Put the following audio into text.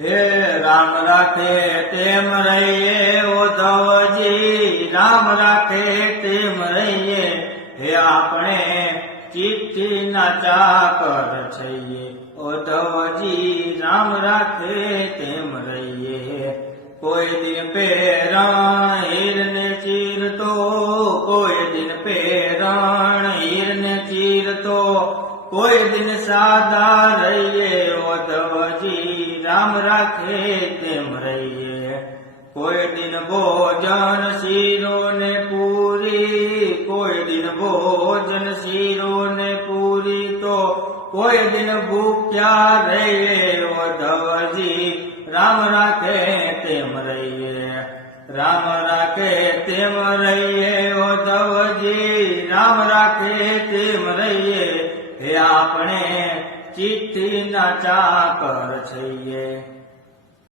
હે રામ રાખે તેમ રહીએ ઉદ્ધવજી, રામ રાખે તેમ રહીએ, હે આપણે ચિઠ્ઠીના ચાકર છીએ ઉદ્ધવજી, રામ રાખે તેમ રહીએ. કોઈ દિન પેરણ હીરને ચીરતો, કોઈ દિન પેરણ હીરને ચીરતો, કોઈ દિન સાદા રહીએ ઉદ્ધવજી, રામ રાખે તેમ રહીએ. કોઈ દિન ભોજન શીરો ને પૂરી, કોઈ દિન ભોજન શીરો ને પૂરી, તો કોઈ દિન ભૂખ્યા રહીએ ઉદ્ધવજી, રામ રાખે તેમ રહીએ. રામ રાખે તેમ રહીએ ઉદ્ધવજી, રામ રાખે તેમ રહીએ, હે આપણે ચિઠ્ઠીના ચાકર છીએ.